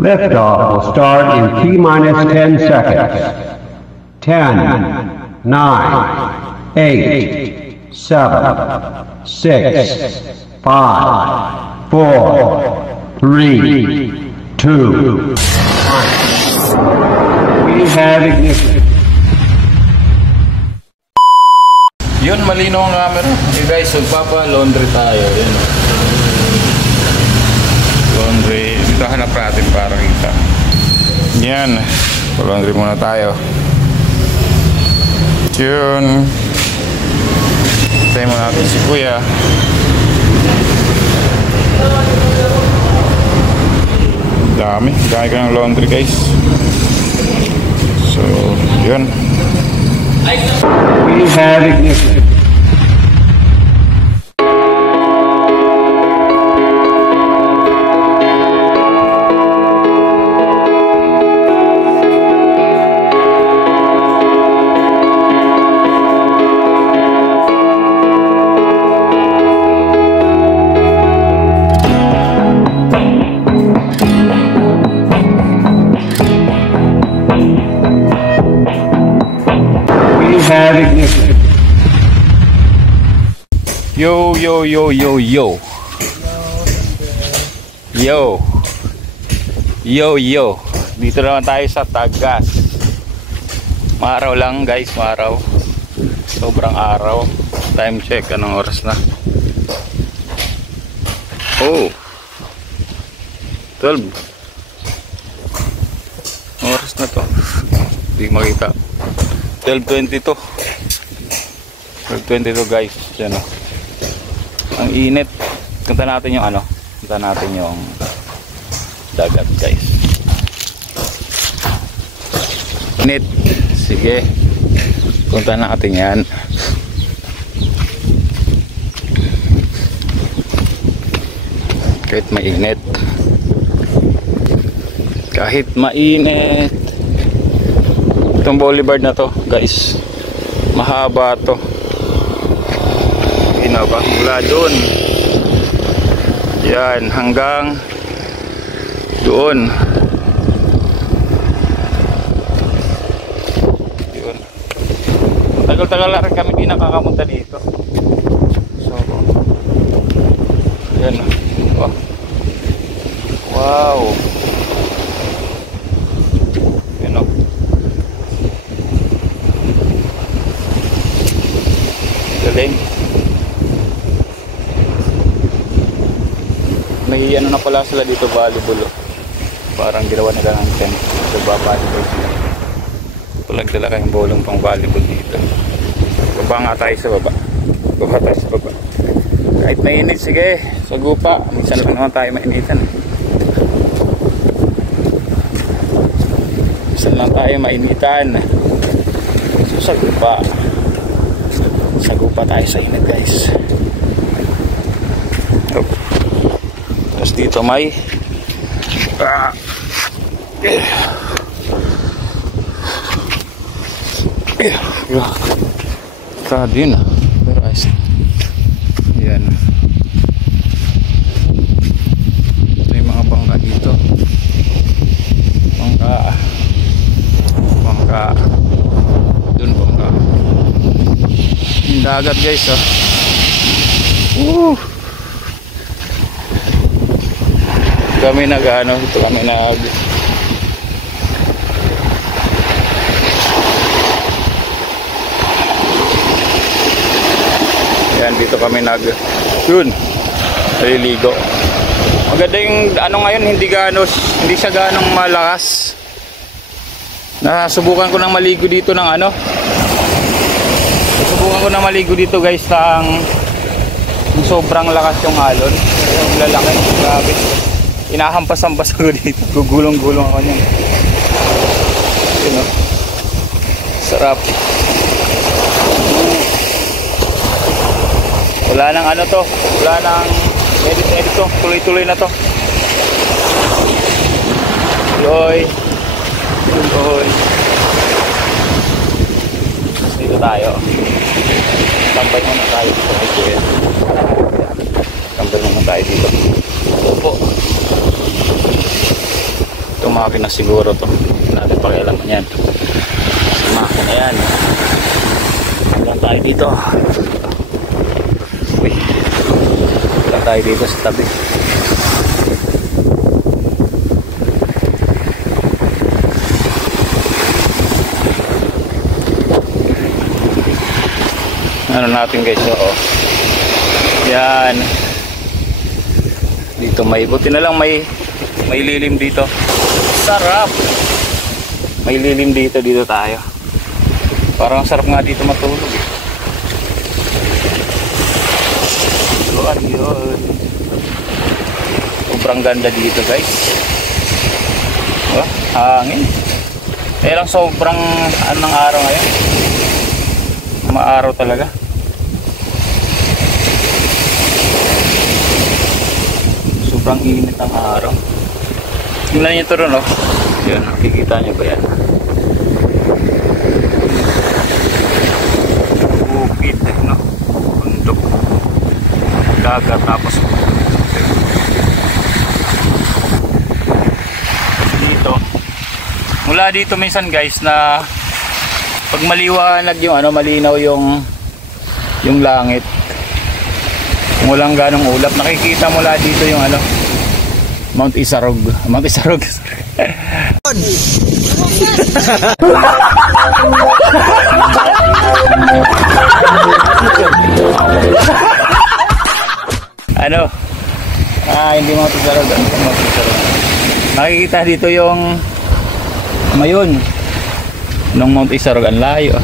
Liftoff will start in T-minus 10 seconds. 10, 9, 8, 7, 6, 5, 4, 3, 2, 1. We have ignition. Yun, malinaw ang camera. Okay guys, magpapa-laundry tayo. Yun. Laundry. Dito hanap natin para kita. Yan. Pa-laundry muna tayo. Yun. Tayo muna natin si Kuya. Dami ka ng laundry guys. So, yun. We have ignition. Yo, yo, yo, yo, yo. Yo. Yo, yo. Dito naman tayo sa Tagas. Maaraw lang guys, maaraw. Sobrang araw. Time check, anong oras na? Oh. 12. Anong oras na to? Hindi makita. 12:22. 12:22 guys. Yan o. Ang init. Punta natin yung ano. Punta natin yung dagat guys. Init. Sige. Punta natin yan. Kahit mainit. Kahit mainit. Itong boulevard na to guys. Mahaba to. Ba? Mula doon yan hanggang doon yun. Tagal-tagal na rin kami di nakakapunta dito. So yan. Oh. Wow, yan o. Galing. May ano na pala sila dito, volleyball. Parang ginawa nila ng tent. So volleyball sila. Pulag-dala kayong bolong pang volleyball dito. Baba nga tayo sa baba. Baba tayo sa baba. Kahit mainit, sige. Sagupa. Minsan lang naman tayo mainitan. Minsan lang tayo mainitan. So sagupa. Sagupa tayo sa init guys. Tapos dito may grabe yun ah. Pero ayos. Yan. Ito yung mga bangka dito. Bangka dun bangka. Yung dagat guys ah. Kami nag-ano, ito kami nag yan, dito kami nag yun, naliligo. Maganda yung ano ngayon, hindi siya ganong malakas. Nasubukan ko nang maligo dito ng ano, nasubukan ko nang maligo dito guys ng sobrang lakas yung alon. Yung lalaki, grabe. Inahampas-hampas ako dito. Gugulong-gulong ako niyan. You know? Sarap. Wala nang ano to. Wala nang edit to. Tuloy-tuloy na to. Tuloy. Tuloy. Dito tayo. Tambay muna tayo dito. Tambay muna tayo dito. Opo. Itong makina siguro to. Hindi natin pakialaman yan. Sa makina yan. Wala tayo dito. Uy. Wala tayo dito sa tabi. Ano natin guys, oo. Yan. Dito may, buti na lang may lilim dito. Sarap. May lilim dito tayo. Parang sarap nga dito matulog eh. Yun. Sobrang ganda dito guys. Oh, hangin. Eh lang sobrang anong araw ngayon. Maaraw talaga. Sobrang init ang araw. Tingnan niyo ito ron, oh. Yan, nakikita niyo ba yan? Bukid, no? Bundok. Dagat, tapos dito. Mula dito minsan guys na pag maliwanag yung ano, malinaw yung langit. Kung walang ganong ulap, nakikita mula dito yung ano, Mount Isarog. Mount Isarog. Ano? Hindi Mount Isarog. Mount Isarog. Nakikita dito yung Mayon. Nung Mount Isarog, ang layo.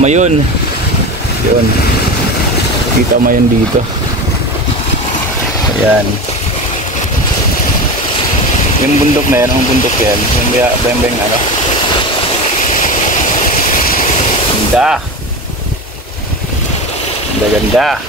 Mayon. Yun. Kita mo yun dito. Ayan. Yung bundok na yan, ang bundok yan. Yung beng ano. Ganda. Ganda.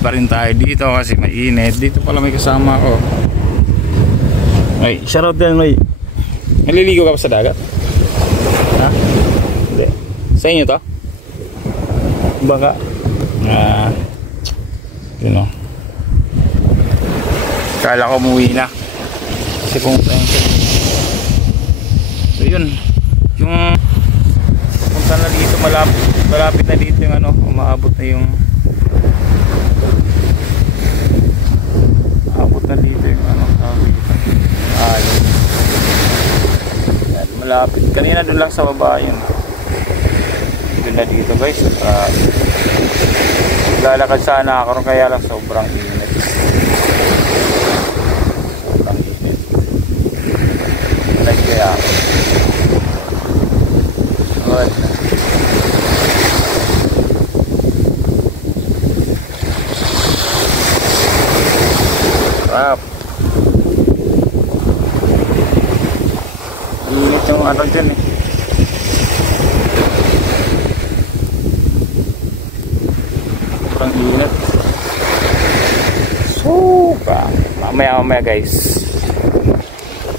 Pa rin tayo dito kasi mainit. Dito pala may kasama ako. Ay, shoutout din, may. Naliligo ka pa sa dagat? Ha? Hindi. Sa inyo to? Baka. Yun o. Kala ko umuwi na. Kasi kung so yun. Yung punta na dito, malapit na dito yung ano, umaabot na yung dito yung ano, yan, malapit. Kanina dun lang sa baba yun. Dun na dito guys. Lalakad sana ako kaya lang sobrang init. Sobrang init. Kaya ako. Good. Sarap. Init yung ano dyan eh. Sobrang init. Sobrang. Mamaya guys.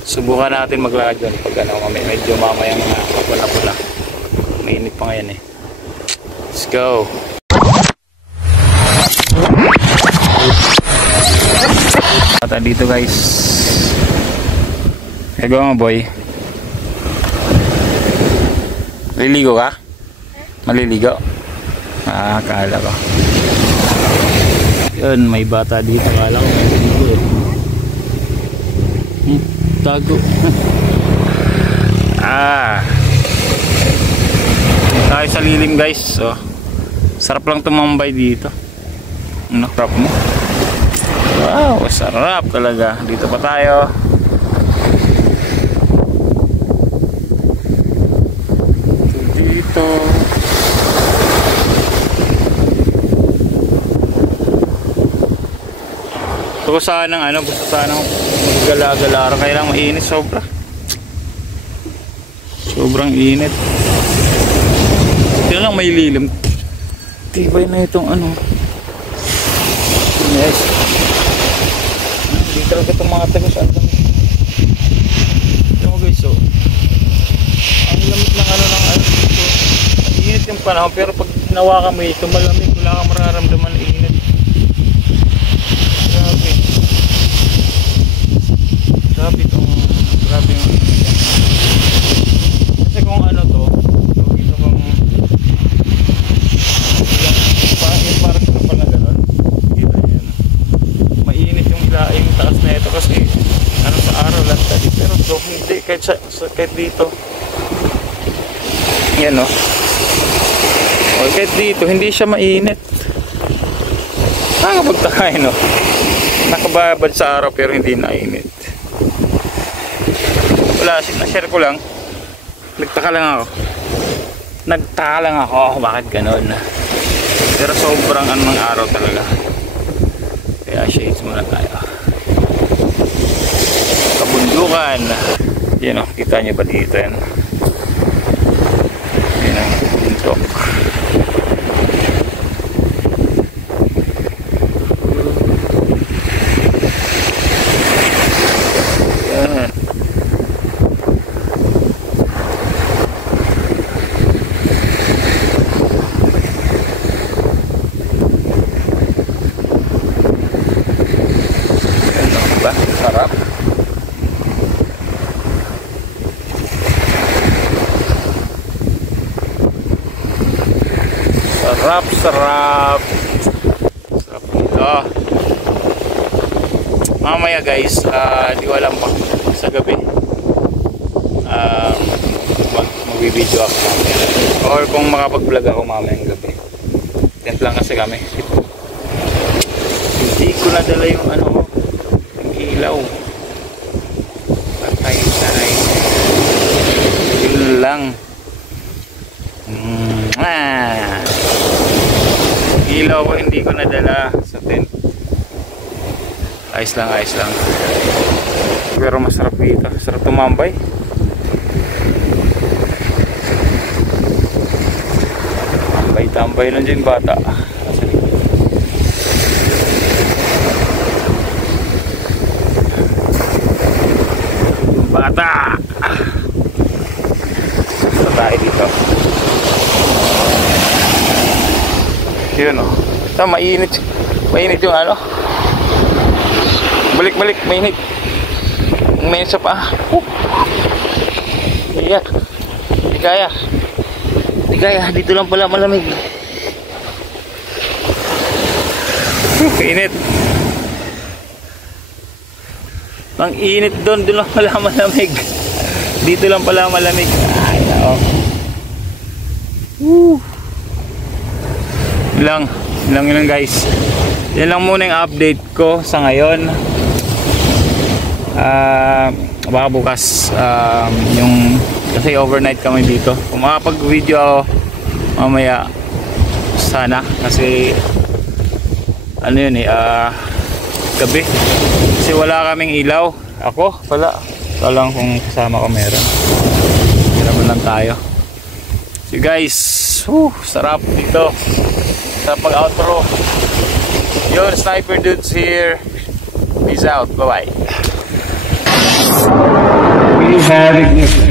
Subukan natin maglakad dyan. Pag ano, medyo mamaya mga kapula-pula. Mainit pa ngayon eh. Let's go. At dito guys. Ego mo boy. Maliligo ka? Maliligo? Akala ko. Yun, may bata dito. Akala ko maliligo eh. Tago. Tayo sa lilim guys. So, sarap lang tumambay dito. Ano crop mo? Wow, sarap talaga. Dito pa tayo. Dito. Gusto sanang ano, gusto sanang maggala-gala. Kaya lang mainit sobra. Sobrang init. Kaya lang may lilim. Tibay na itong ano. Yes. Hindi talaga itong mga tagas. Ang lamig. Ito mo guys, so. Ang lamig ng ano ng ano. Ang init yung panahon, pero pag nawakan mo ito, malamig. Wala kang mararamdaman ng init. Grabe. Grabe itong, grabe yung ano. Kasi kung ano to, ito kung yung parang ito pala gano'n. Kita yan. Mainit yung taas na ito kasi ano sa araw lang tali. Pero so, hindi, kahit dito. Yan o. O kahit dito, hindi siya mainit. Nakapagtakay no. Nakababad sa araw pero hindi nainit. Wala, na-share ko lang. Nagtaka lang ako bakit ganun. Pero sobrang anong araw talaga. Kaya shades muna tayo. Kabundukan. Yan o, kita nyo ba dito yan? Yan ang bundok. Yan. Sarap. Sarap ito. Mamaya guys, di ko alam pa sa gabi magbibideo ako mamaya, or kung makapag-vlog ako mamayang gabi. Tent lang kasi kami. Hindi ko nadala yung ano, ilaw. Patay. Yun lang. Ilaw ko hindi ko nadala sa tent. Ayos lang. Pero masarap dito. Sarap tumambay. Tambay lang dyan bata. Bata! Basta tayo dito. Yun o. Ito, mainit. Mainit yung ano. Balik. Mainit. Mainit sa paa. Ligaya. Dito lang pala malamig. Init. Ang init doon lang pala malamig. Dito lang pala malamig. Ay, nako. Ilang guys. Yan lang muna yung update ko sa ngayon. Baka bukas yung kasi overnight kami dito. Kung makapag-video ako mamaya sana kasi ano yun gabi. Kasi wala kaming ilaw. Ako, wala. Ito lang kung kasama ko meron. Hiraman lang tayo. So guys, sarap dito. Sarap mag-outro. Yun, Sniper Dudes here. Peace out. Bye-bye. We have ignition.